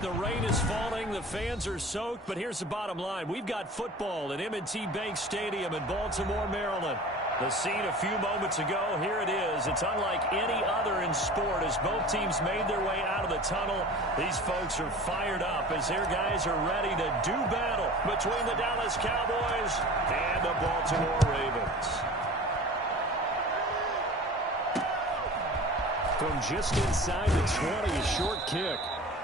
The rain is falling, the fans are soaked, but here's the bottom line. We've got football at M&T Bank Stadium in Baltimore, Maryland. The scene a few moments ago, here it is. It's unlike any other in sport as both teams made their way out of the tunnel. These folks are fired up as their guys are ready to do battle between the Dallas Cowboys and the Baltimore Ravens. From just inside the 20, a short kick.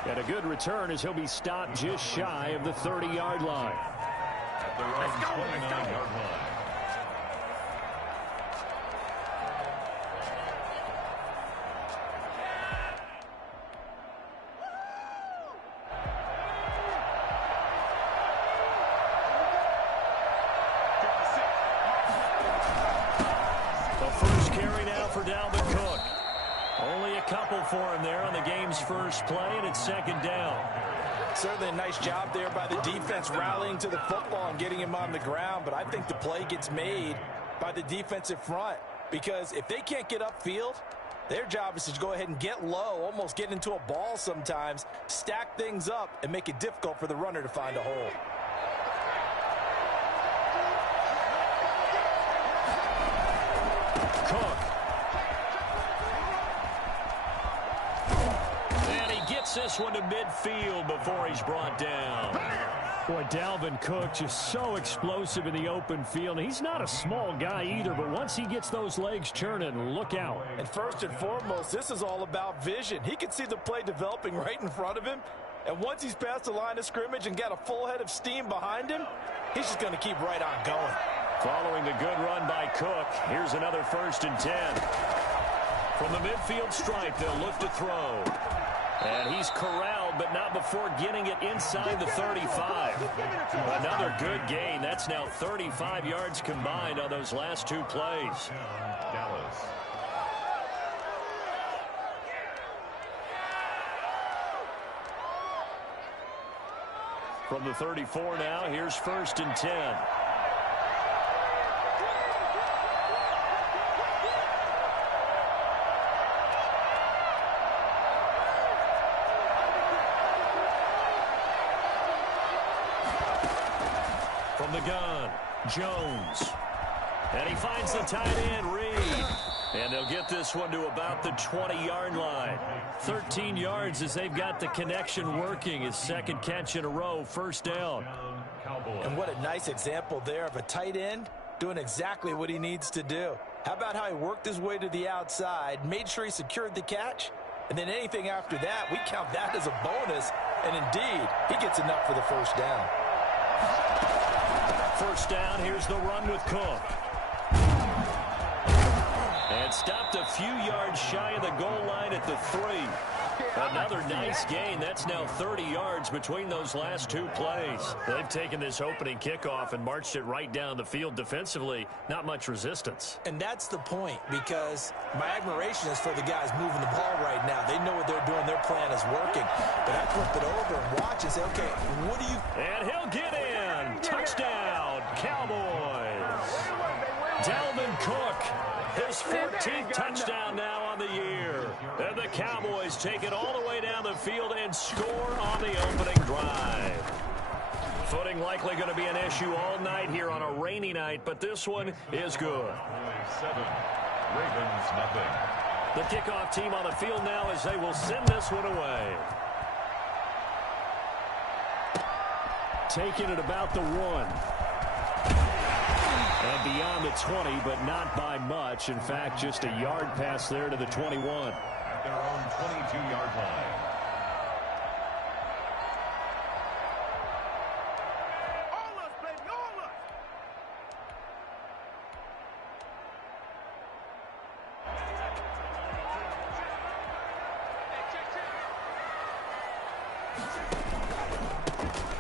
And a good return as he'll be stopped just shy of the 30-yard line. Let's go, let's go. For him there on the game's first play, and it's second down. Certainly a nice job there by the defense rallying to the football and getting him on the ground, but I think the play gets made by the defensive front because if they can't get upfield, their job is to go ahead and get low, almost get into a ball sometimes, stack things up, and make it difficult for the runner to find a hole. Cook. This one to midfield before he's brought down. Boy, Dalvin Cook just so explosive in the open field. He's not a small guy either, but once he gets those legs churning, look out. And first and foremost, this is all about vision. He can see the play developing right in front of him, and once he's past the line of scrimmage and got a full head of steam behind him, he's just going to keep right on going. Following the good run by Cook, here's another 1st and 10. From the midfield stripe, they'll look to throw. And he's corralled, but not before getting it inside the 35. Another good gain. That's now 35 yards combined on those last two plays. Dallas. From the 34 now, here's 1st and 10. From the gun, Jones. And he finds the tight end, Reed. And they'll get this one to about the 20-yard line. 13 yards as they've got the connection working. His second catch in a row, 1st down. And what a nice example there of a tight end doing exactly what he needs to do. How about how he worked his way to the outside, made sure he secured the catch, and then anything after that, we count that as a bonus. And indeed, he gets enough for the 1st down. 1st down, here's the run with Cook. And stopped a few yards shy of the goal line at the 3. Another nice gain. That's now 30 yards between those last two plays. They've taken this opening kickoff and marched it right down the field defensively. Not much resistance. And that's the point, because my admiration is for the guys moving the ball right now. They know what they're doing. Their plan is working. But I flip it over and watch and say, okay, what do you... And he'll get in. Touchdown, Cowboys. Dalvin Cook, his 14th touchdown now on the year. And the Cowboys take it all the way down the field and score on the opening drive. Footing likely going to be an issue all night here on a rainy night, but this one is good. 7, Ravens nothing. The kickoff team on the field now as they will send this one away. Taking it about the 1. And beyond the 20, but not by much. In fact, just a yard pass there to the 21. At their own 22-yard line. All us, baby, all us.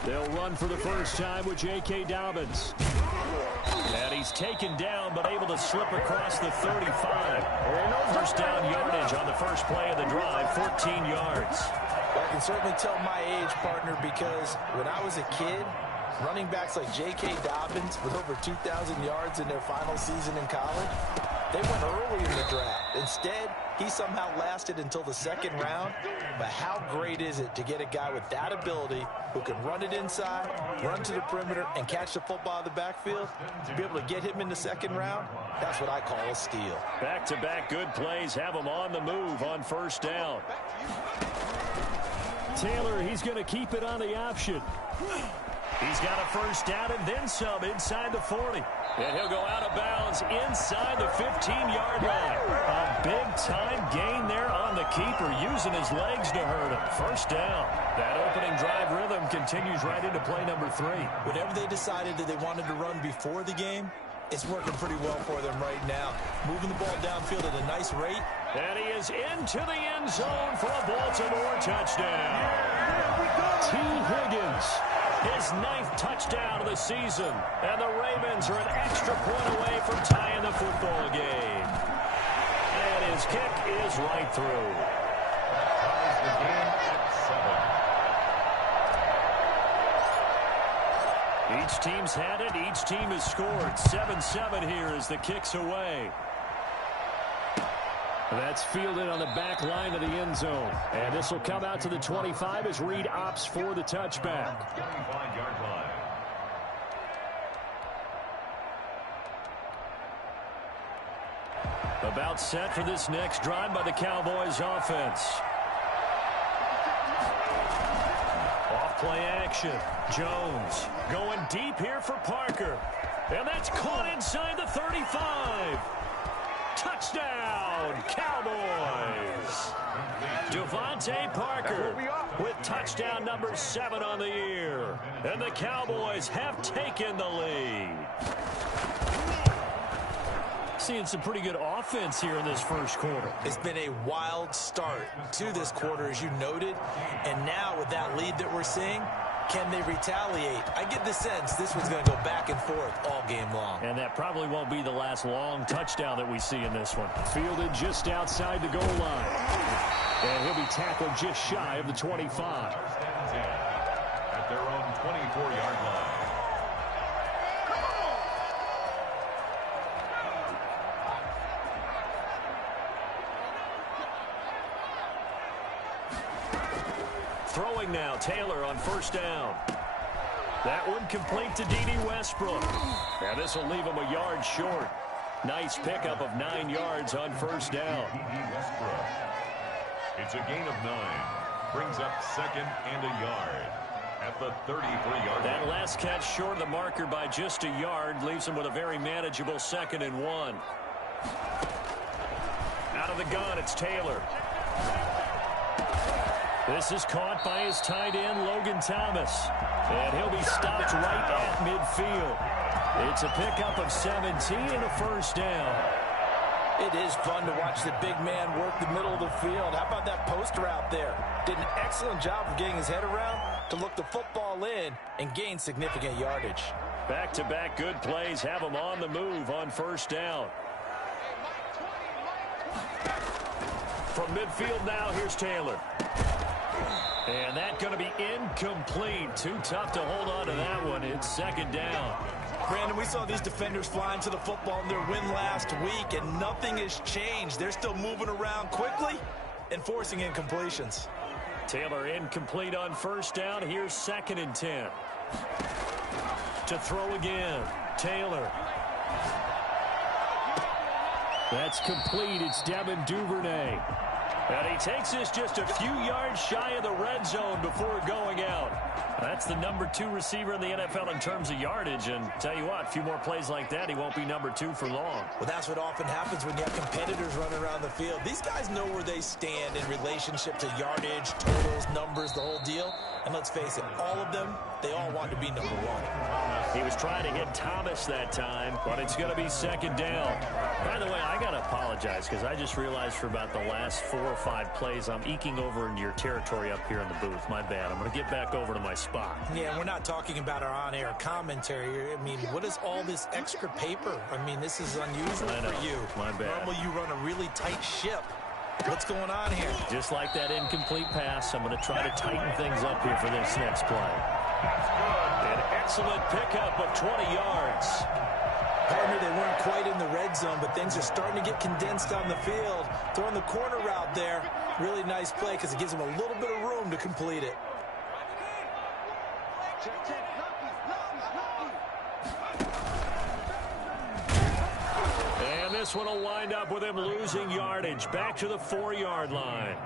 They'll run for the first time with J.K. Dobbins. And he's taken down, but able to slip across the 35. 1st down yardage on the first play of the drive, 14 yards. I can certainly tell my age, partner, because when I was a kid, Running backs like J.K. Dobbins with over 2,000 yards in their final season in college, they went early in the draft. Instead, he somehow lasted until the second round. But how great is it to get a guy with that ability who can run it inside, run to the perimeter, and catch the football out of the backfield? To be able to get him in the second round, that's what I call a steal. Back-to-back good plays have him on the move on first down. Taylor, he's going to keep it on the option. He's got a first down and then some inside the 40. And he'll go out of bounds inside the 15-yard line. A big-time gain there on the keeper, using his legs to hurt him. First down. That opening drive rhythm continues right into play number 3. Whatever they decided that they wanted to run before the game, it's working pretty well for them right now. Moving the ball downfield at a nice rate. And he is into the end zone for a Baltimore touchdown. T. Higgins, his 9th touchdown of the season. And the Ravens are an extra point away from tying the football game. And his kick is right through. Ties the game at 7. Each team's had it. Each team has scored. 7-7 here as the kick's away. That's fielded on the back line of the end zone. And this will come out to the 25 as Reed opts for the touchback. 25-yard line. About set for this next drive by the Cowboys offense. Off play action. Jones going deep here for Parker. And that's caught inside the 35. Touchdown, Cowboys. Devontae Parker with touchdown number 7 on the year. And the Cowboys have taken the lead. Seeing some pretty good offense here in this first quarter. It's been a wild start to this quarter, as you noted. And now with that lead that we're seeing, can they retaliate? I get the sense this one's going to go back and forth all game long. And that probably won't be the last long touchdown that we see in this one. Fielded just outside the goal line. And he'll be tackled just shy of the 25. First and 10 at their own 24-yard line. Throwing now, Taylor on first down. That one complete to D.D. Westbrook. And this will leave him a yard short. Nice pickup of 9 yards on first down. D.D. Westbrook. It's a gain of 9. Brings up second and a yard at the 33-yard line. That last catch short of the marker by just a yard leaves him with a very manageable 2nd and 1. Out of the gun, it's Taylor. This is caught by his tight end, Logan Thomas. And he'll be stopped right at midfield. It's a pickup of 17 and a first down. It is fun to watch the big man work the middle of the field. How about that post route there? Did an excellent job of getting his head around to look the football in and gain significant yardage. Back-to-back good plays have him on the move on first down. From midfield now, here's Taylor. And that's going to be incomplete. Too tough to hold on to that one. It's 2nd down. Brandon, we saw these defenders flying to the football in their win last week, and nothing has changed. They're still moving around quickly and forcing incompletions. Taylor incomplete on first down. Here's 2nd and 10. To throw again. Taylor. That's complete. It's Devin Duvernay. And he takes this just a few yards shy of the red zone before going out. That's the number 2 receiver in the NFL in terms of yardage. And tell you what, a few more plays like that, he won't be number 2 for long. Well, that's what often happens when you have competitors running around the field. These guys know where they stand in relationship to yardage, totals, numbers, the whole deal. And let's face it, all of them, they all want to be number 1. He was trying to hit Thomas that time, but it's going to be 2nd down. By the way, I got to apologize because I just realized for about the last 4 or 5 plays, I'm eking over into your territory up here in the booth. My bad. I'm going to get back over to my spot. Yeah, we're not talking about our on-air commentary. I mean, what is all this extra paper? I mean, this is unusual for you. My bad. Normally you run a really tight ship. What's going on here? Just like that incomplete pass, I'm going to try to tighten things up here for this next play. An excellent pickup of 20 yards. Partner, they weren't quite in the red zone, but things are starting to get condensed on the field. Throwing the corner route there, really nice play because it gives them a little bit of room to complete it. And this one will wind up with him losing yardage back to the 4-yard line.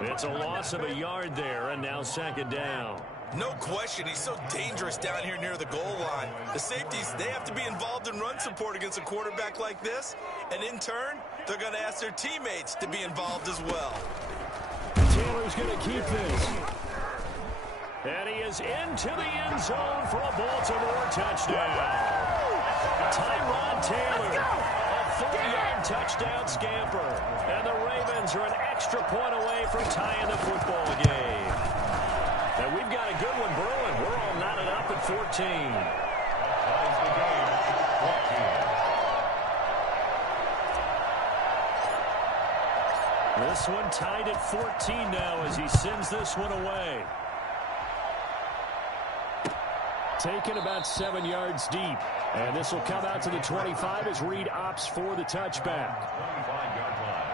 It's a loss of a yard there, and now second down. No question, he's so dangerous down here near the goal line. The safeties, they have to be involved in run support against a quarterback like this. And in turn, they're going to ask their teammates to be involved as well. Taylor's going to keep this. And he is into the end zone for a Baltimore touchdown. Tyrod Taylor, a 4-yard touchdown scamper. And the Ravens are an extra point away from tying the football game. And we've got a good one brewing. We're all knotted up at 14. Ties the game at 14. This one tied at 14 now as he sends this one away. Taken about 7 yards deep. And this will come out to the 25 as Reed opts for the touchback. 25-yard line.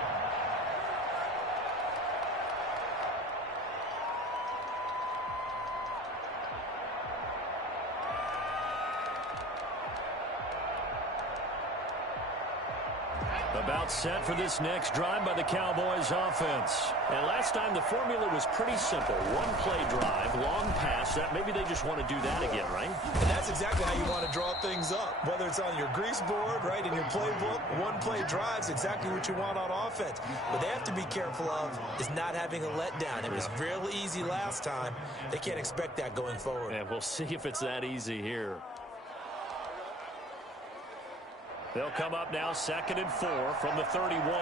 About set for this next drive by the Cowboys offense. And last time the formula was pretty simple. One-play drive, long pass. That maybe they just want to do that again, right? And that's exactly how you want to draw things up. Whether it's on your grease board, right, in your playbook, one-play drive's exactly what you want on offense. What they have to be careful of is not having a letdown. It was real easy last time. They can't expect that going forward. And we'll see if it's that easy here. They'll come up now 2nd and 4 from the 31.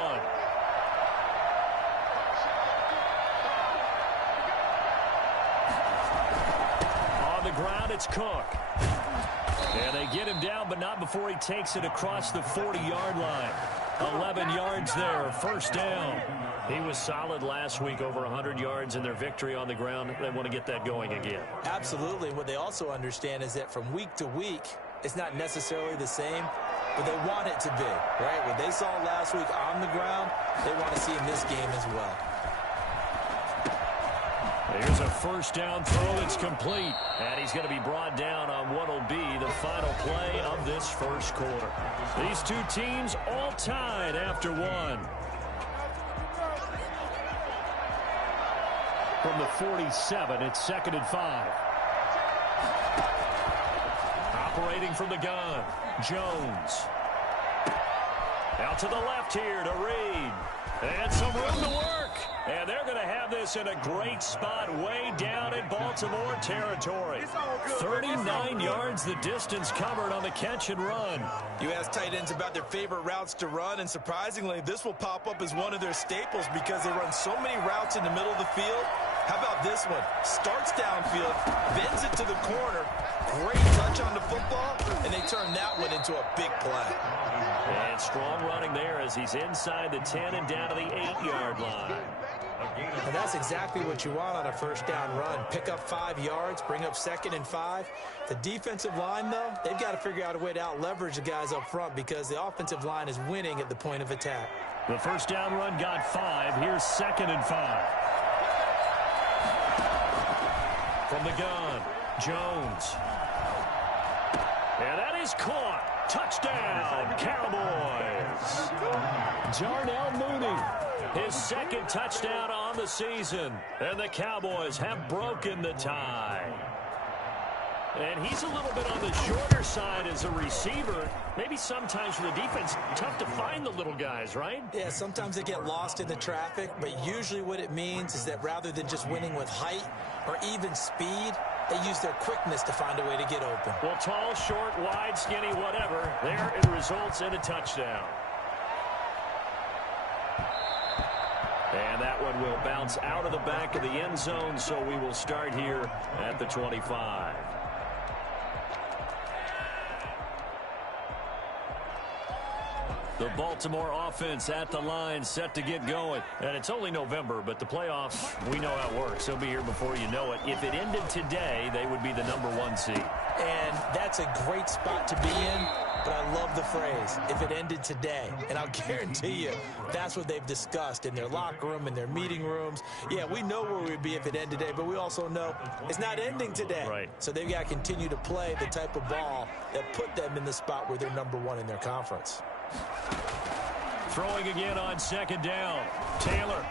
On the ground, it's Cook. And they get him down, but not before he takes it across the 40-yard line. 11 yards there, first down. He was solid last week, over 100 yards in their victory on the ground. They want to get that going again. Absolutely. What they also understand is that from week to week, it's not necessarily the same, but they want it to be, right? What they saw last week on the ground, they want to see in this game as well. Here's a first down throw that's complete. And he's going to be brought down on what will be the final play of this first quarter. These two teams all tied after one. From the 47, it's 2nd and 5. Operating from the gun, Jones. Out to the left here to Reed. And some room to work. And they're going to have this in a great spot way down in Baltimore territory. 39 yards the distance covered on the catch and run. You ask tight ends about their favorite routes to run, and surprisingly, this will pop up as one of their staples because they run so many routes in the middle of the field. How about this one? Starts downfield, bends it to the corner, great touch on the football, and they turn that one into a big play. And strong running there as he's inside the 10 and down to the 8-yard line. And that's exactly what you want on a first down run. Pick up 5 yards, bring up 2nd and 5. The defensive line, though, they've got to figure out a way to out-leverage the guys up front because the offensive line is winning at the point of attack. The first down run got 5. Here's 2nd and 5. From the gun, Jones. And that is caught. Touchdown, Cowboys. Jarnell Mooney, his 2nd touchdown on the season. And the Cowboys have broken the tie. And he's a little bit on the shorter side as a receiver. Maybe sometimes for the defense, tough to find the little guys, right? Yeah, sometimes they get lost in the traffic, but usually what it means is that rather than just winning with height or even speed, they use their quickness to find a way to get open. Well, tall, short, wide, skinny, whatever, there it results in a touchdown. And that one will bounce out of the back of the end zone, so we will start here at the 25. The Baltimore offense at the line, set to get going. And it's only November, but the playoffs, we know how it works. They'll be here before you know it. If it ended today, they would be the #1 seed. And that's a great spot to be in, but I love the phrase, if it ended today. And I'll guarantee you, that's what they've discussed in their locker room, in their meeting rooms. Yeah, we know where we'd be if it ended today, but we also know it's not ending today. Right. So they've got to continue to play the type of ball that put them in the spot where they're #1 in their conference. Throwing again on second down. Taylor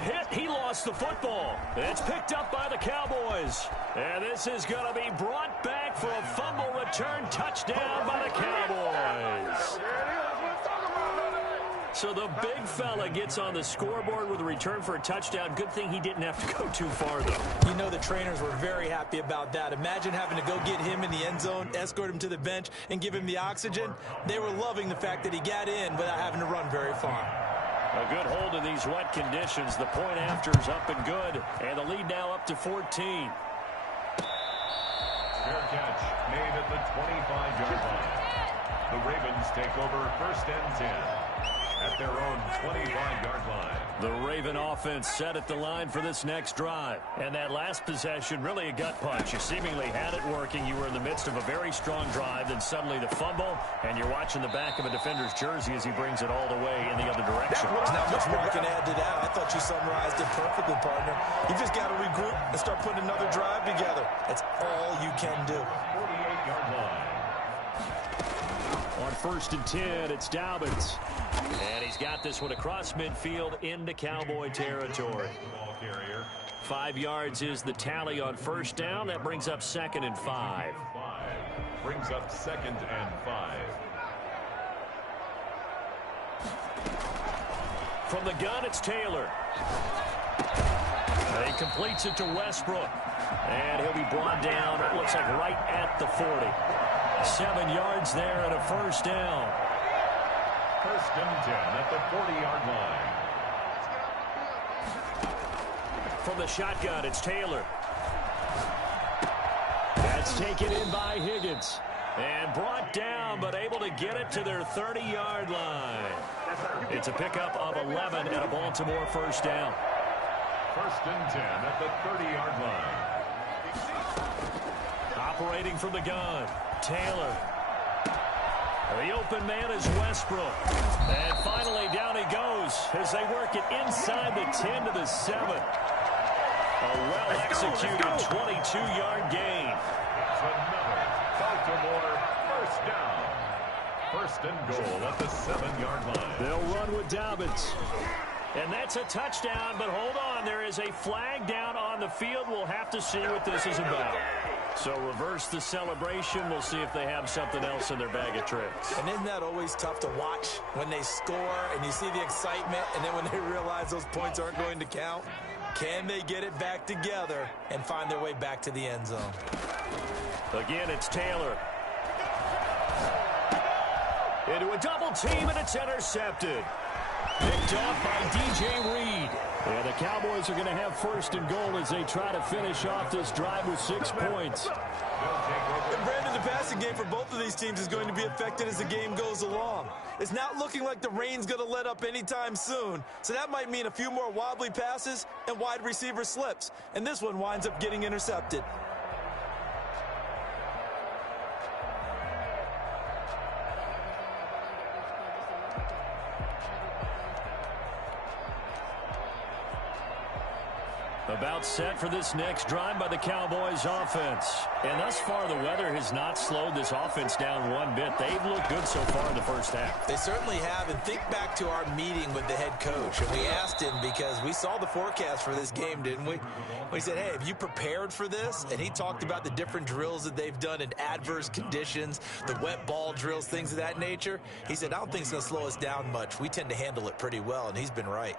hit. He lost the football. It's picked up by the Cowboys. And this is going to be brought back for a fumble return touchdown by the Cowboys. So the big fella gets on the scoreboard with a return for a touchdown. Good thing he didn't have to go too far, though. You know the trainers were very happy about that. Imagine having to go get him in the end zone, escort him to the bench, and give him the oxygen. They were loving the fact that he got in without having to run very far. A good hold in these wet conditions. The point after is up and good. And the lead now up to 14. Fair catch made at the 25-yard line. The Ravens take over 1st and 10 at their own 25-yard line. The Raven offense set at the line for this next drive. And that last possession, really a gut punch. You seemingly had it working. You were in the midst of a very strong drive. Then suddenly the fumble, and you're watching the back of a defender's jersey as he brings it all the way in the other direction. There's not much more I can add to that. I thought you summarized it perfectly, partner. You just got to regroup and start putting another drive together. That's all you can do. 48-yard line. On 1st and 10, it's Dobbins. And he's got this one across midfield into Cowboy territory. Ball carrier. 5 yards is the tally on 1st down. That brings up 2nd and 5. Brings up 2nd and 5. From the gun, it's Taylor. He completes it to Westbrook. And he'll be brought down, it looks like right at the 40. 7 yards there and a 1st down. 1st and 10 at the 40-yard line. From the shotgun, it's Taylor. That's taken in by Higgins. And brought down, but able to get it to their 30-yard line. It's a pickup of 11 and a Baltimore 1st down. 1st and 10 at the 30-yard line. Operating from the gun, Taylor. The open man is Westbrook. And finally down he goes as they work it inside the 10 to the 7. A well-executed 22-yard gain. It's another Baltimore 1st down. 1st and goal at the 7-yard line. They'll run with Dobbins. And that's a touchdown, but hold on. There is a flag down on the field. We'll have to see what this is about. So reverse the celebration. We'll see if they have something else in their bag of tricks. And isn't that always tough to watch when they score and you see the excitement, and then when they realize those points aren't going to count? Can they get it back together and find their way back to the end zone? Again, it's Taylor. Into a double team, and it's intercepted. Picked off by DJ Reed. And the Cowboys are going to have 1st and goal as they try to finish off this drive with 6 points. And Brandon, the passing game for both of these teams is going to be affected as the game goes along. It's not looking like the rain's going to let up anytime soon, so that might mean a few more wobbly passes and wide receiver slips. And this one winds up getting intercepted. About set for this next drive by the Cowboys offense. And thus far, the weather has not slowed this offense down one bit. They've looked good so far in the 1st half. They certainly have. And think back to our meeting with the head coach. And we asked him, because we saw the forecast for this game, didn't we? We said, hey, have you prepared for this? And he talked about the different drills that they've done in adverse conditions, the wet ball drills, things of that nature. He said, I don't think it's going to slow us down much. We tend to handle it pretty well, and he's been right.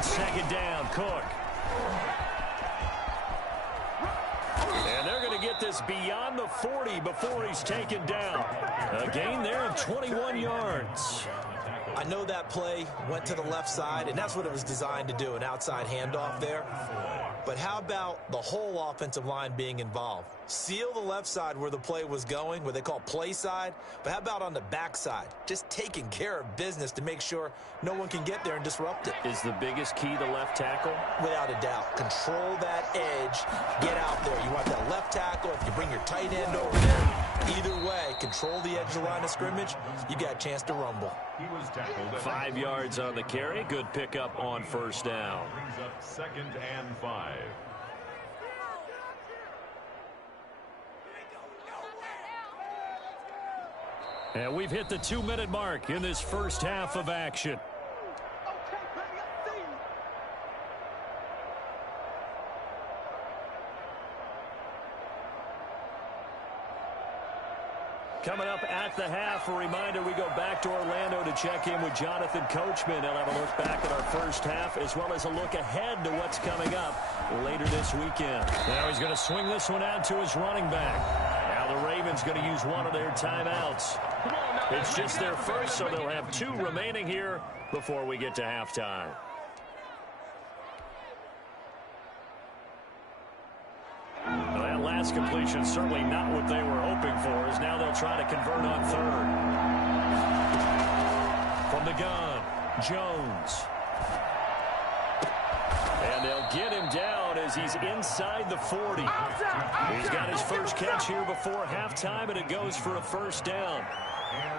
Second down, Cook. And they're going to get this beyond the 40 before he's taken down. A gain there of 21 yards. I know that play went to the left side, and that's what it was designed to do, an outside handoff there. But how about the whole offensive line being involved? Seal the left side where the play was going, what they call play side. But how about on the back side? Just taking care of business to make sure no one can get there and disrupt it. Is the biggest key the left tackle? Without a doubt. Control that edge. Get out there. You want that left tackle. If you bring your tight end over there, either way, control the edge of the line of scrimmage, you got a chance to rumble. He was tackled at 5 yards on the carry. Good pickup on first down. brings up 2nd and 5. And we've hit the 2-minute mark in this first half of action. Okay, baby, I see you. Coming up at the half, a reminder, we go back to Orlando to check in with Jonathan Coachman. He'll have a look back at our first half as well as a look ahead to what's coming up later this weekend. Now he's going to swing this one out to his running back. Now the Ravens going to use one of their timeouts. It's just their first, so they'll have 2 remaining here before we get to halftime. Well, that last completion certainly not what they were hoping for, as now they'll try to convert on 3rd. From the gun, Jones. And they'll get him down as he's inside the 40. He's got his first catch here before halftime, and it goes for a first down.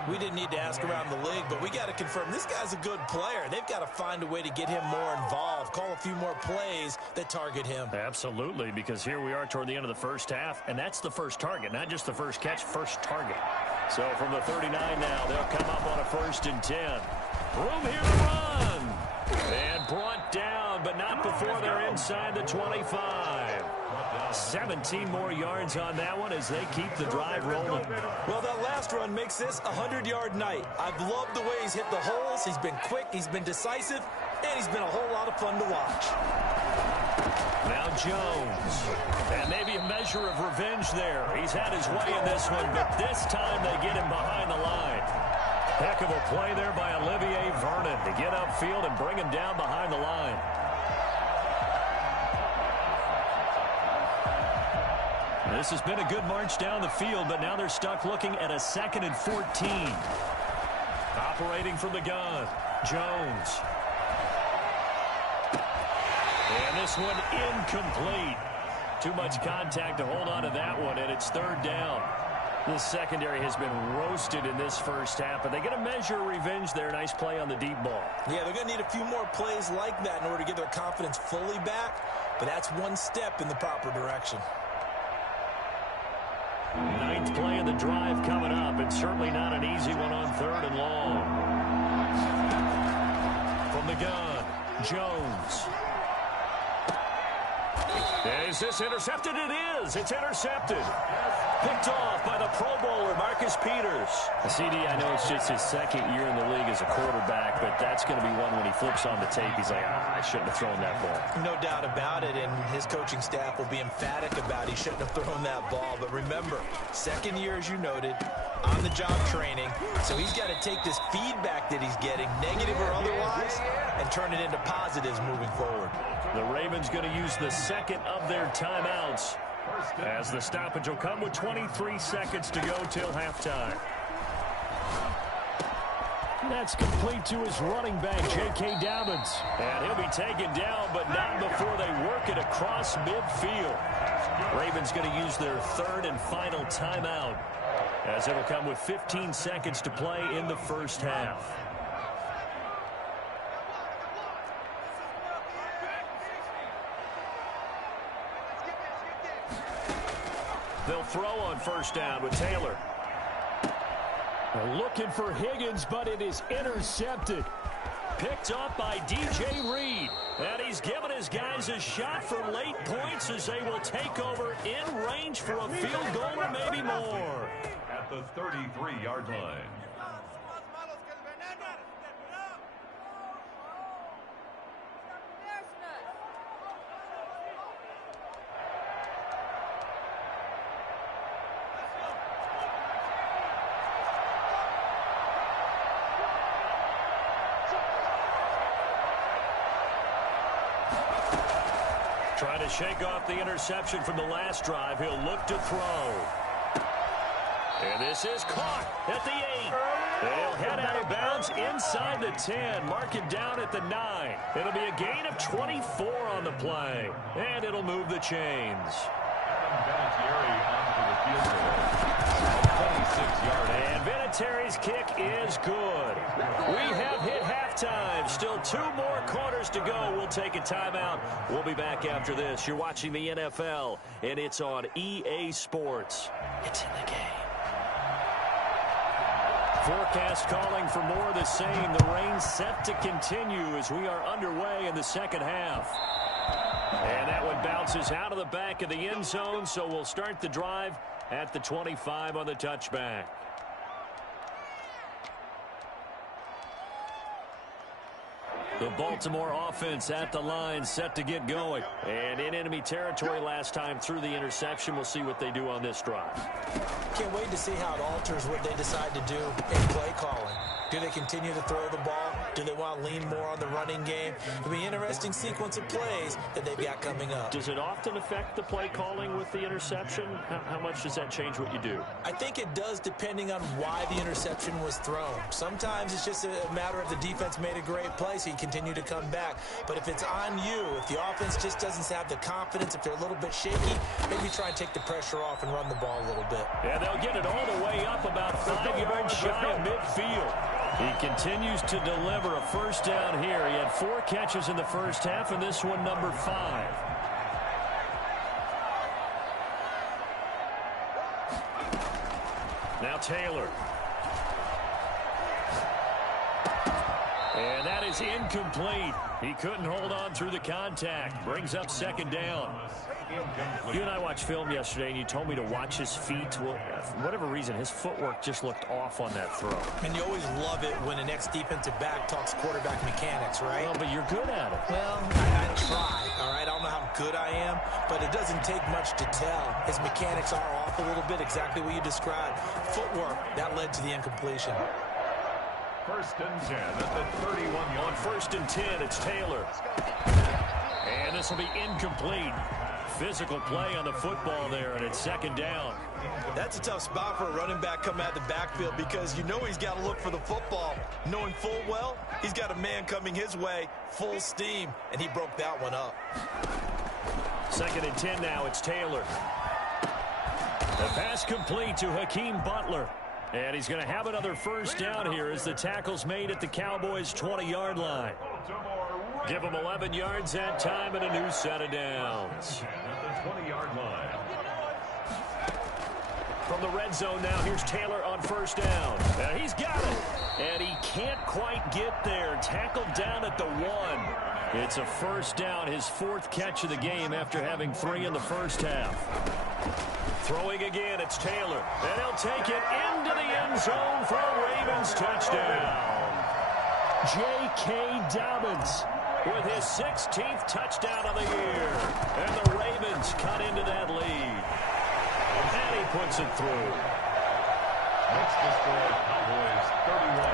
We didn't need to ask around the league, but we got to confirm this guy's a good player. They've got to find a way to get him more involved, call a few more plays that target him. Absolutely, because here we are toward the end of the first half, and that's the first target, not just the first catch, first target. So from the 39 now, they'll come up on a 1st and 10. Room here to run. And brought down, but not before they're inside the 25. 17 more yards on that one as they keep the drive rolling. Well, that last run makes this a 100-yard night. I've loved the way he's hit the holes. He's been quick, he's been decisive, and he's been a whole lot of fun to watch. Now Jones. And maybe a measure of revenge there. He's had his way in this one, but this time they get him behind the line. Heck of a play there by Olivier Vernon to get upfield and bring him down behind the line. This has been a good march down the field, but now they're stuck looking at a 2nd and 14. Operating from the gun, Jones. And this one incomplete. Too much contact to hold on to that one, and it's 3rd down. This secondary has been roasted in this first half, but they get a measure of revenge there. Nice play on the deep ball. Yeah, they're going to need a few more plays like that in order to get their confidence fully back, but that's one step in the proper direction. 9th play of the drive coming up, and certainly not an easy one on 3rd and long. From the gun, Jones. Is this intercepted? It is. It's intercepted. Picked off by the Pro Bowler, Marcus Peters. CD, I know it's just his 2nd year in the league as a quarterback, but that's going to be one when he flips on the tape. He's like, I shouldn't have thrown that ball. No doubt about it, and his coaching staff will be emphatic about he shouldn't have thrown that ball. But remember, 2nd year, as you noted, on-the-job training, so he's got to take this feedback that he's getting, negative or otherwise, and turn it into positives moving forward. The Ravens going to use the 2nd of their timeouts, as the stoppage will come with 23 seconds to go till halftime. That's complete to his running back, J.K. Dobbins. And he'll be taken down, but not before they work it across midfield. Ravens going to use their 3rd and final timeout, as it'll come with 15 seconds to play in the first half. They'll throw on 1st down with Taylor. They're looking for Higgins, but it is intercepted. Picked up by DJ Reed. And he's given his guys a shot for late points as they will take over in range for a field goal or maybe more. At the 33-yard line. Trying to shake off the interception from the last drive. He'll look to throw. And this is caught at the 8. They'll head out of bounds inside the 10. Mark him down at the 9. It'll be a gain of 24 on the play. And it'll move the chains. And Vinatieri's kick is good. We have hit halftime. Still 2 more quarters to go. We'll take a timeout. We'll be back after this. You're watching the NFL, and it's on EA Sports. It's in the game. Forecast calling for more of the same. The rain set to continue as we are underway in the second half. And that one bounces out of the back of the end zone, so we'll start the drive at the 25 on the touchback. The Baltimore offense at the line, set to get going. And in enemy territory last time through the interception. We'll see what they do on this drive. Can't wait to see how it alters what they decide to do in play calling. Do they continue to throw the ball? Do they want to lean more on the running game? It'll be an interesting sequence of plays that they've got coming up. Does it often affect the play calling with the interception? How much does that change what you do? I think it does depending on why the interception was thrown. Sometimes it's just a matter of the defense made a great play, so you continue to come back. But if it's on you, if the offense just doesn't have the confidence, if they're a little bit shaky, maybe try and take the pressure off and run the ball a little bit. Yeah, they'll get it all the way up about 5 yards shy of midfield. He continues to deliver a first down here. He had 4 catches in the first half, and this one number 5. Now Taylor. And that is incomplete. He couldn't hold on through the contact. Brings up second down. You and I watched film yesterday, and you told me to watch his feet. Well, for whatever reason, his footwork just looked off on that throw. And you always love it when an ex-defensive back talks quarterback mechanics, right? Well, but you're good at it. Well, I try, all right? I don't know how good I am, but it doesn't take much to tell. His mechanics are off a little bit, exactly what you described. Footwork, that led to the incompletion. First and 10 at the 31-yard. On first and 10, it's Taylor. And this will be incomplete. Physical play on the football there, and it's second down. That's a tough spot for a running back coming out of the backfield because you know he's got to look for the football. Knowing full well, he's got a man coming his way, full steam, and he broke that one up. Second and 10 now, it's Taylor. The pass complete to Hakeem Butler. And he's going to have another first down here as the tackle's made at the Cowboys' 20-yard line. Give them 11 yards that time and a new set of downs. At the 20-yard line. From the red zone now, here's Taylor on first down. He's got it. And he can't quite get there. Tackled down at the 1. It's a first down, his 4th catch of the game after having 3 in the first half. Throwing again, it's Taylor. And he'll take it into the end zone for a Ravens touchdown. J.K. Dobbins with his 16th touchdown of the year. And the Ravens cut into that lead. And he puts it through. Next the score, Cowboys 31,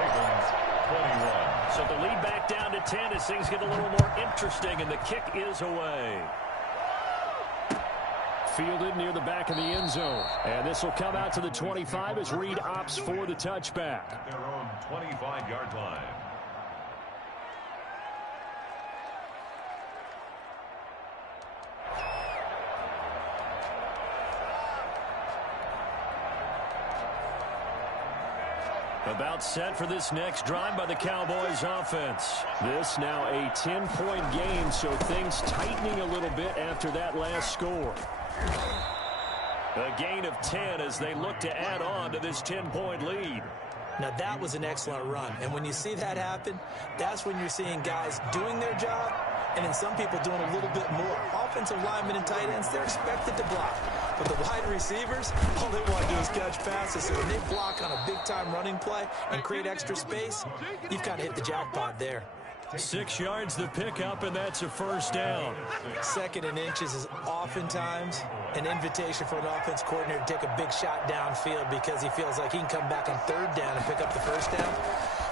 Ravens 21. So the lead back down to 10 as things get a little more interesting, and the kick is away. Fielded near the back of the end zone. And this will come out to the 25 as Reed opts for the touchback. At their own 25-yard line. About set for this next drive by the Cowboys offense. This now a 10-point game, so things tightening a little bit after that last score. A gain of 10 as they look to add on to this 10-point lead. Now that was an excellent run, and when you see that happen, that's when you're seeing guys doing their job, and then some people doing a little bit more. Offensive linemen and tight ends, they're expected to block. But the wide receivers, all they want to do is catch passes. So when they block on a big-time running play and create extra space, you've kind of hit the jackpot there. 6 yards the pickup, and that's a first down. 2nd and inches is oftentimes an invitation for an offense coordinator to take a big shot downfield because he feels like he can come back on 3rd down and pick up the first down.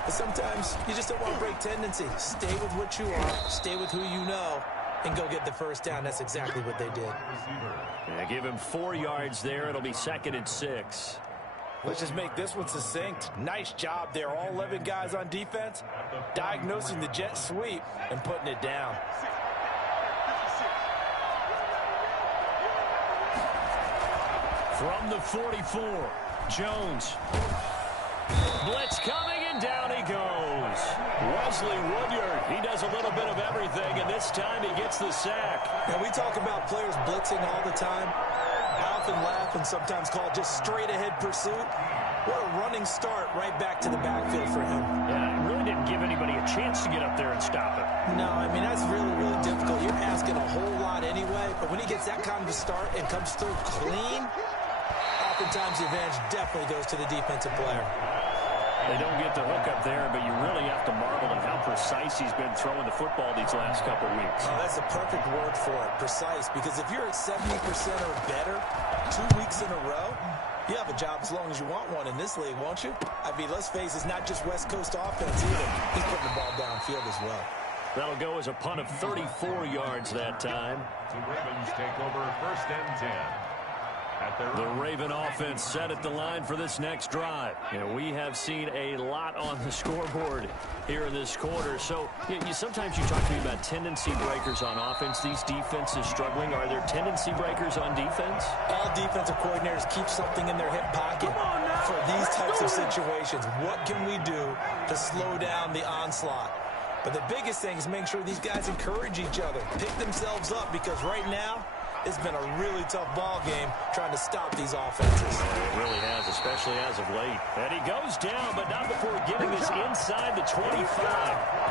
But sometimes you just don't want to break tendency. Stay with what you are. Stay with who you know. and go get the first down. That's exactly what they did. Yeah, give him 4 yards there. It'll be 2nd and 6. Let's just make this one succinct. Nice job there. All 11 guys on defense, diagnosing the jet sweep and putting it down. From the 44, Jones. Blitz coming, and down he goes. Wesley Woodyard, he does a little bit of everything, and this time he gets the sack. And we talk about players blitzing all the time. I often laugh and sometimes call it just straight-ahead pursuit. What a running start right back to the backfield for him. Yeah, it really didn't give anybody a chance to get up there and stop him. No, I mean, that's really, really difficult. You're asking a whole lot anyway, but when he gets that kind of a start and comes through clean, oftentimes the advantage definitely goes to the defensive player. They don't get the hook up there, but you really have to marvel at how precise he's been throwing the football these last couple weeks. Oh, that's a perfect word for it, precise, because if you're at 70% or better 2 weeks in a row, you have a job as long as you want one in this league, won't you? I mean, let's face it, it's not just West Coast offense either. He's putting the ball downfield as well. That'll go as a punt of 34 yards that time. The Ravens take over 1st and 10. The Raven offense set at the line for this next drive. And we have seen a lot on the scoreboard here in this quarter. So sometimes you talk to me about tendency breakers on offense. These defenses struggling. Are there tendency breakers on defense? All defensive coordinators keep something in their hip pocket for these types of situations. What can we do to slow down the onslaught? But the biggest thing is make sure these guys encourage each other, pick themselves up, because right now, it's been a really tough ball game trying to stop these offenses. It really has, especially as of late. And he goes down, but not before getting this inside the 25.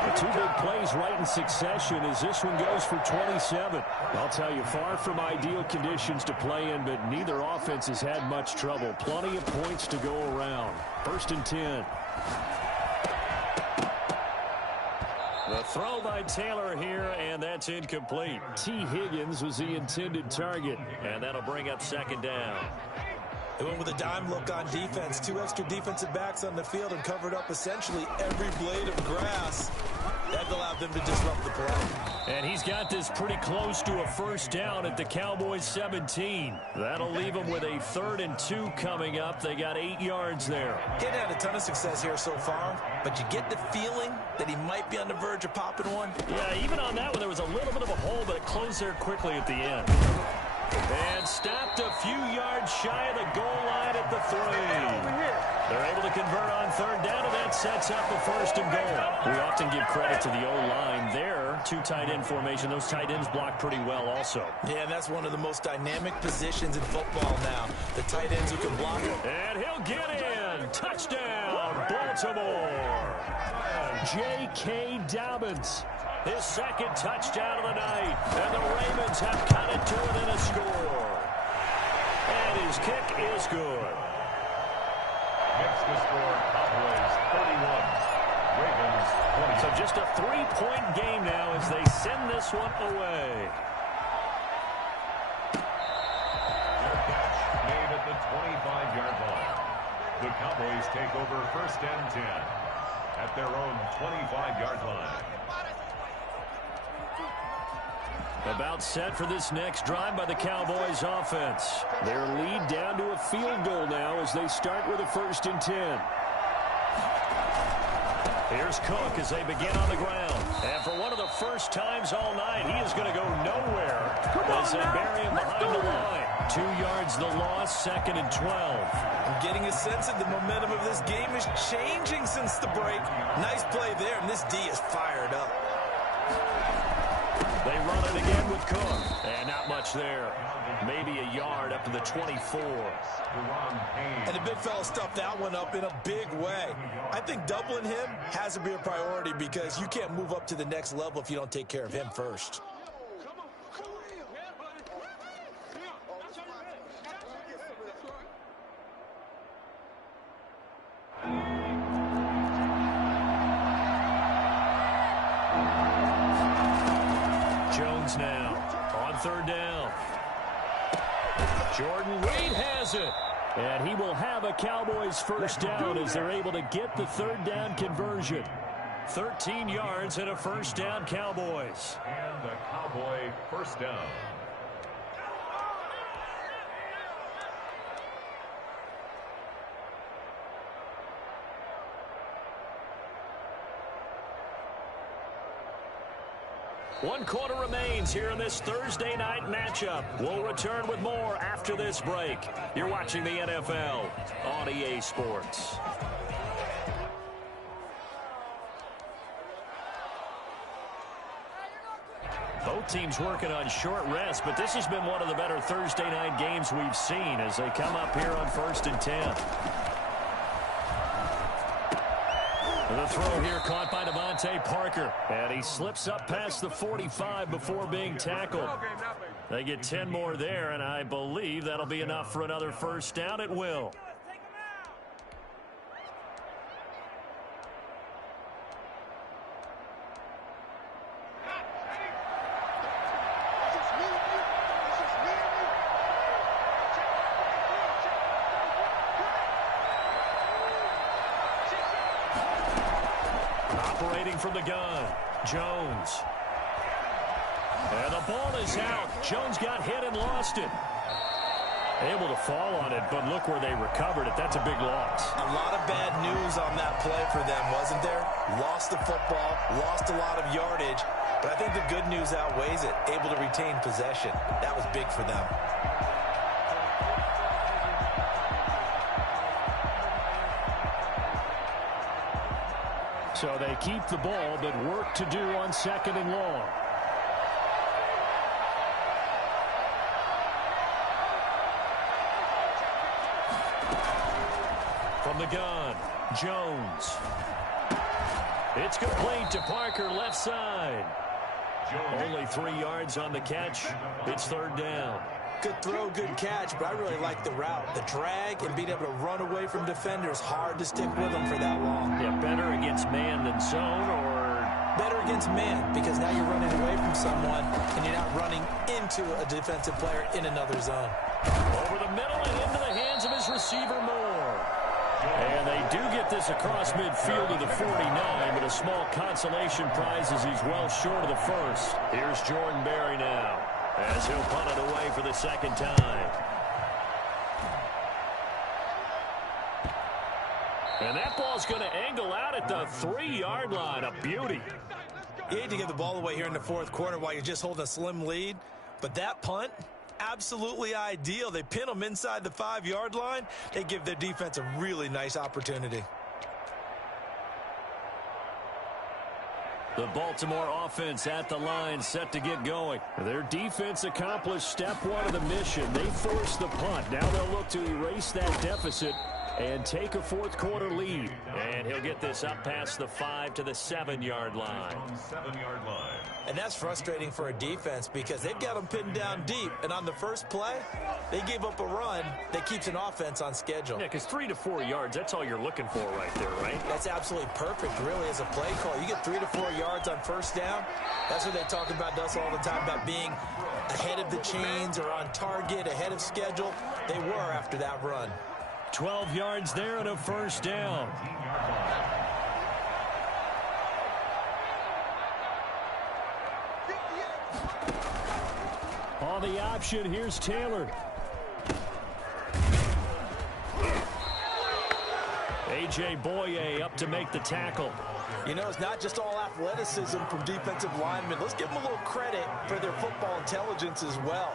The 2 big plays right in succession as this one goes for 27. I'll tell you, far from ideal conditions to play in, but neither offense has had much trouble. Plenty of points to go around. 1st and 10. The throw by Taylor here, and that's incomplete. T. Higgins was the intended target, and that'll bring up 2nd down. They went with a dime look on defense. 2 extra defensive backs on the field and covered up essentially every blade of grass. That allowed them to disrupt the play. And he's got this pretty close to a 1st down at the Cowboys 17. That'll leave them with a 3rd and 2 coming up. They got 8 yards there. He hadn't had a ton of success here so far, but you get the feeling that he might be on the verge of popping one. Yeah, even on that one, there was a little bit of a hole, but it closed there quickly at the end. And stopped a few yards shy of the goal line at the 3. They're able to convert on 3rd down, and that sets up the 1st and goal. We often give credit to the O-line there. 2 tight end formation. Those tight ends block pretty well also. Yeah, and that's one of the most dynamic positions in football now. The tight ends who can block it. And he'll get in. Touchdown, Baltimore. J.K. Dobbins. His 2nd touchdown of the night. And the Ravens have cut it to within a score. And his kick is good. Next to score, Cowboys 31. Ravens 20. So just a 3-point game now as they send this one away. Catch made at the 25-yard line. The Cowboys take over 1st and 10 at their own 25-yard line. About set for this next drive by the Cowboys offense. Their lead down to a field goal now as they start with a 1st and 10. Here's Cook as they begin on the ground. And for one of the first times all night, he is going to go nowhere as they bury him behind the line. 2 yards the loss, 2nd and 12. I'm getting a sense that the momentum of this game is changing since the break. Nice play there, and this D is fired up. They run it again with Cook. And not much there. Maybe a yard up to the 24. And the big fella stuffed that one up in a big way. I think doubling him has to be a priority because you can't move up to the next level if you don't take care of him first. Jones now on 3rd down. Jordan Reed has it. And he will have a Cowboys 1st down as they're able to get the 3rd down conversion. 13 yards and a first down, Cowboys. And the Cowboy first down. One quarter remains here in this Thursday night matchup. We'll return with more after this break. You're watching the NFL on EA Sports. Both teams working on short rest, but this has been one of the better Thursday night games we've seen as they come up here on 1st and 10. The throw here caught by Devontae Parker. And he slips up past the 45 before being tackled. They get 10 more there, and I believe that'll be enough for another first down. It will. From the gun, Jones. And the ball is out. Jones got hit and lost it. Able to fall on it, but look where they recovered it. That's a big loss. A lot of bad news on that play for them, wasn't there? Lost the football, lost a lot of yardage, but I think the good news outweighs it. Able to retain possession. That was big for them. So they keep the ball, but work to do on 2nd and long. From the gun, Jones. It's complete to Parker, left side. Only 3 yards on the catch. It's 3rd down. Good throw, good catch, but I really like the route. The drag and being able to run away from defenders, hard to stick with them for that long. Yeah, better against man than zone, or? Better against man, because now you're running away from someone and you're not running into a defensive player in another zone. Over the middle and into the hands of his receiver, Moore. And they do get this across midfield to the 49, but a small consolation prize as he's well short of the first. Here's Jordan Berry now, as he'll punt it away for the 2nd time. And that ball's going to angle out at the 3-yard line. A beauty. You hate to give the ball away here in the 4th quarter while you're just holding a slim lead, but that punt, absolutely ideal. They pin them inside the 5-yard line. They give their defense a really nice opportunity. The Baltimore offense at the line, set to get going. Their defense accomplished step 1 of the mission. They forced the punt. Now they'll look to erase that deficit and take a 4th quarter lead. And he'll get this up past the 5 to the 7-yard line. 7-yard line. And that's frustrating for a defense because they've got them pinned down deep. And on the first play, they gave up a run that keeps an offense on schedule. Yeah, because 3 to 4 yards, that's all you're looking for right there, right? That's absolutely perfect, really, as a play call. You get 3 to 4 yards on first down. That's what they talk about to us all the time, about being ahead of the chains or on target, ahead of schedule. They were after that run. 12 yards there and a first down. On the option, here's Taylor. A.J. Boye up to make the tackle. You know, it's not just all athleticism from defensive linemen. Let's give them a little credit for their football intelligence as well.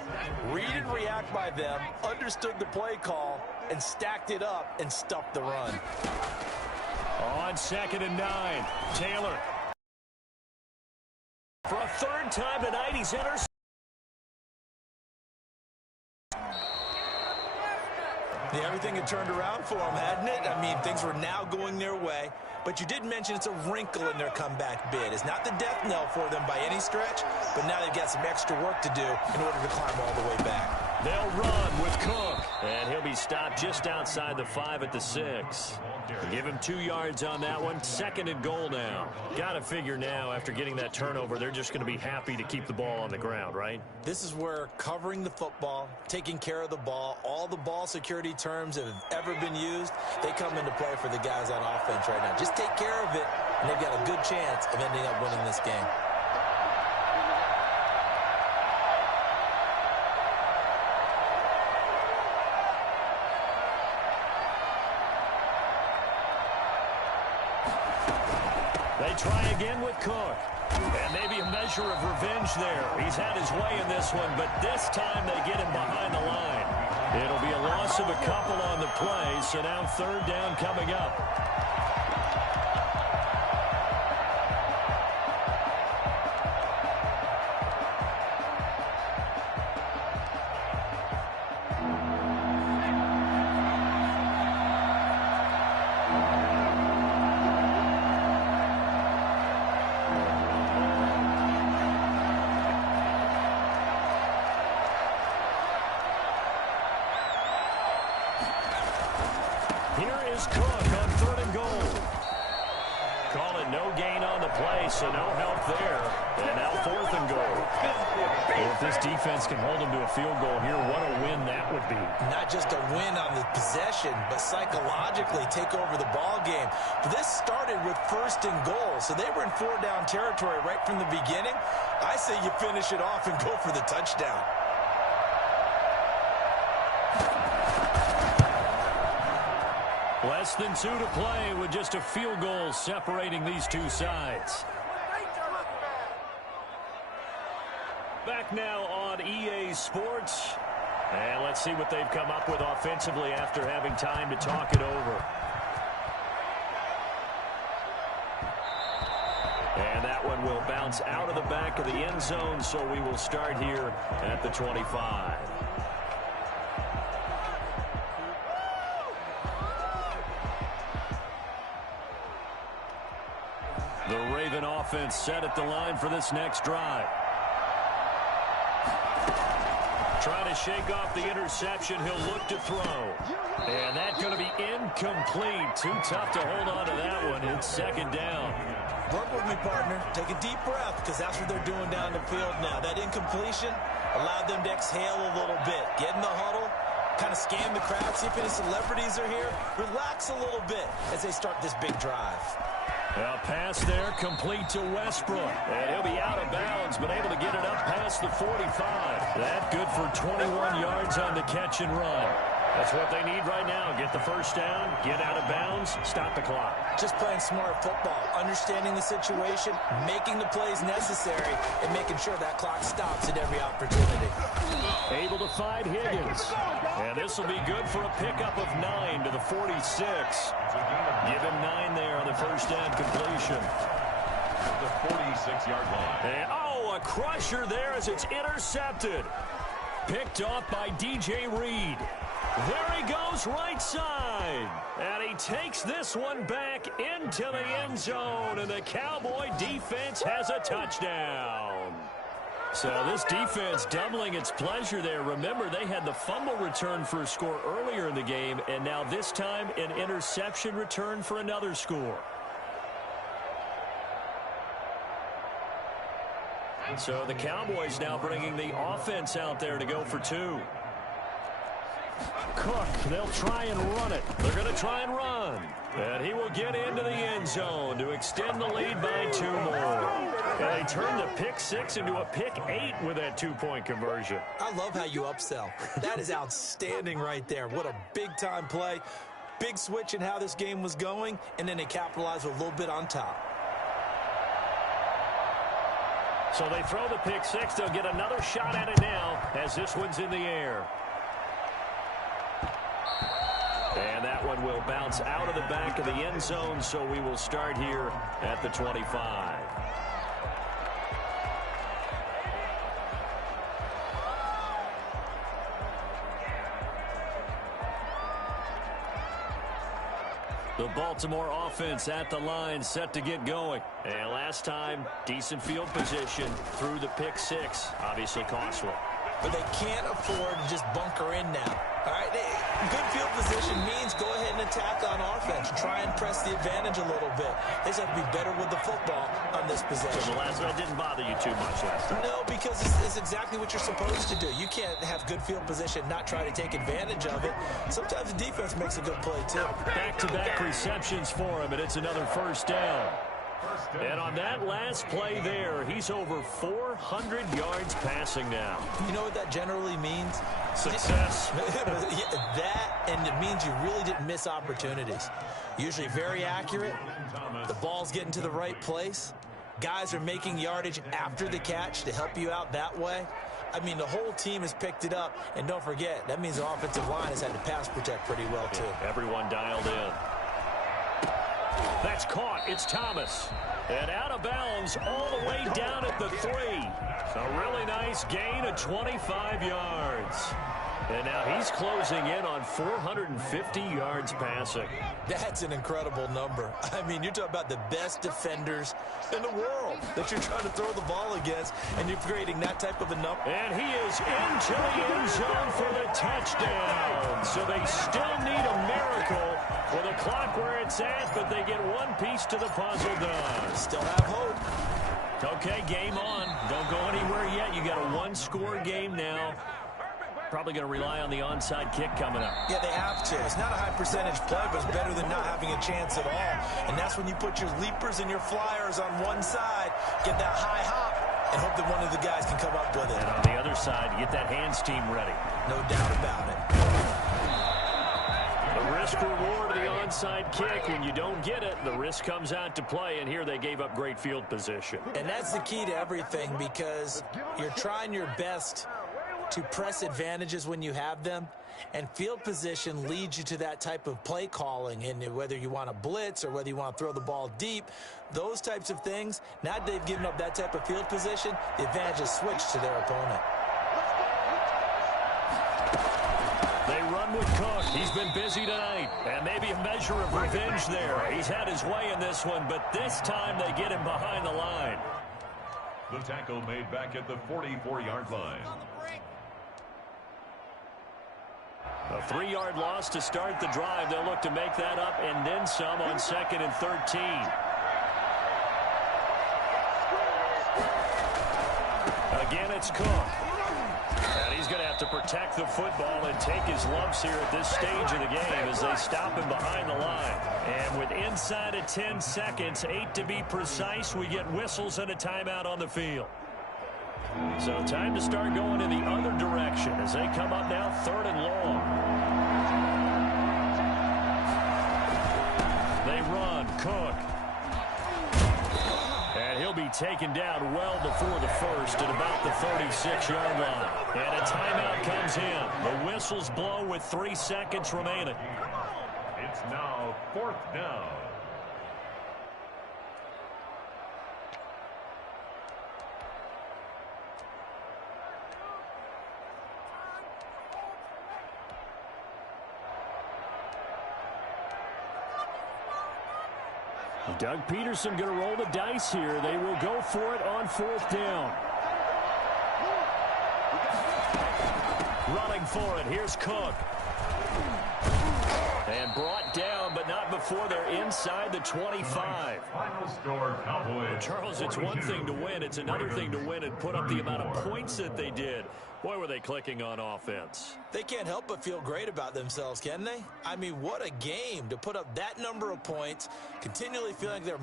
Read and react by them, understood the play call, and stacked it up and stuffed the run. On 2nd and 9, Taylor. For a 3rd time tonight, he's intercepted. Yeah, everything had turned around for them, hadn't it? I mean, things were now going their way. But you did mention it's a wrinkle in their comeback bid. It's not the death knell for them by any stretch, but now they've got some extra work to do in order to climb all the way back. They'll run with Cook, and he'll be stopped just outside the 5 at the 6. Give him 2 yards on that one. 2nd and goal now. Got to figure now, after getting that turnover, they're just going to be happy to keep the ball on the ground, right? This is where covering the football, taking care of the ball, all the ball security terms that have ever been used, they come into play for the guys on offense right now. Just take care of it, and they've got a good chance of ending up winning this game. They try again with Cook. And maybe a measure of revenge there. He's had his way in this one, but this time they get him behind the line. It'll be a loss of a couple on the play, so now third down coming up. Here is Cook on third and goal. Call it no gain on the play, so no help there. And now fourth and goal. Well, if this defense can hold them to a field goal here, what a win that would be. Not just a win on the possession, but psychologically take over the ball game. But this started with first and goal, so they were in four-down territory right from the beginning. I say you finish it off and go for the touchdown. Less than 2 to play with just a field goal separating these two sides. Back now on EA Sports. And let's see what they've come up with offensively after having time to talk it over. And that one will bounce out of the back of the end zone, so we will start here at the 25. The Raven offense set at the line for this next drive. Trying to shake off the interception. He'll look to throw. And that's going to be incomplete. Too tough to hold on to that one. It's second down. Work with me, partner. Take a deep breath, because that's what they're doing down the field now. That incompletion allowed them to exhale a little bit. Get in the huddle, kind of scan the crowd, see if any celebrities are here. Relax a little bit as they start this big drive. A pass there complete to Westbrook. And he'll be out of bounds, but able to get it up past the 45. That good for 21 yards on the catch and run. That's what they need right now. Get the first down, get out of bounds, stop the clock. Just playing smart football, understanding the situation, making the plays necessary, and making sure that clock stops at every opportunity. Able to find Higgins. And this will be good for a pickup of 9 to the 46. Give him 9 there on the first down completion. The 46-yard line. And, a crusher there as it's intercepted. Picked off by DJ Reed. There he goes right side. And he takes this one back into the end zone. And the Cowboy defense has a touchdown. So this defense doubling its pleasure there. Remember, they had the fumble return for a score earlier in the game. And now this time an interception return for another score. So the Cowboys now bringing the offense out there to go for 2. Cook, they'll try and run it. They're going to try and run. And he will get into the end zone to extend the lead by 2 more. And they turn the pick 6 into a pick 8 with that 2-point conversion. I love how you upsell. That is outstanding right there. What a big-time play. Big switch in how this game was going, and then they capitalize with a little bit on top. So they throw the pick 6. They'll get another shot at it now as this one's in the air. And that one will bounce out of the back of the end zone, so we will start here at the 25. The Baltimore offense at the line, set to get going. And last time, decent field position through the pick 6, obviously costly. But they can't afford to just bunker in now. All right, good field position means go ahead and attack on offense. Try and press the advantage a little bit. They just have to be better with the football on this possession. So the last one didn't bother you too much last time? No, because it's exactly what you're supposed to do. You can't have good field position, not try to take advantage of it. Sometimes the defense makes a good play, too. Back-to-back receptions for him, and it's another first down. And on that last play there, he's over 400 yards passing now. You know what that generally means? Success. That, and it means you really didn't miss opportunities. Usually very accurate. The ball's getting to the right place. Guys are making yardage after the catch to help you out that way. I mean, the whole team has picked it up. And don't forget, that means the offensive line has had to pass protect pretty well, too. Everyone dialed in. That's caught. It's Thomas. And out of bounds all the way down at the 3. A really nice gain of 25 yards. And now he's closing in on 450 yards passing. That's an incredible number. I mean, you're talking about the best defenders in the world that you're trying to throw the ball against, and you're creating that type of a number. And he is into the end zone for the touchdown. So they still need a miracle with the clock where it's at, but they get one piece to the puzzle done. Still have hope. Okay, game on. Don't go anywhere yet. You got a one-score game now. Probably going to rely on the onside kick coming up. Yeah, they have to. It's not a high percentage play, but it's better than not having a chance at all. And that's when you put your leapers and your flyers on one side, get that high hop, and hope that one of the guys can come up with it. And on the other side, you get that hands team ready. No doubt about it. The risk reward of the onside kick. When you don't get it, the risk comes out to play, and here they gave up great field position. And that's the key to everything, because you're trying your best to press advantages when you have them, and field position leads you to that type of play calling. And whether you want to blitz or whether you want to throw the ball deep, those types of things, now that they've given up that type of field position, the advantage is switched to their opponent. They run with Cook. He's been busy tonight, and maybe a measure of revenge there. He's had his way in this one, but this time they get him behind the line. The tackle made back at the 44-yard line. A 3-yard loss to start the drive. They'll look to make that up and then some on 2nd and 13. Again, it's Cook. And he's going to have to protect the football and take his lumps here at this stage of the game as they stop him behind the line. And with inside of 10 seconds, 8 to be precise, we get whistles and a timeout on the field. So time to start going in the other direction as they come up now 3rd and long. They run. Cook. And he'll be taken down well before the first at about the 36-yard line. And a timeout comes in. The whistles blow with 3 seconds remaining. It's now 4th down. Doug Peterson going to roll the dice here. They will go for it on 4th down. Running for it. Here's Cook. And brought down, but not before they're inside the 25. Final score, Cowboys. Charles, it's one thing to win. It's another thing to win and put up the amount of points that they did. Boy, were they clicking on offense. They can't help but feel great about themselves, can they? I mean, what a game to put up that number of points, continually feeling like they're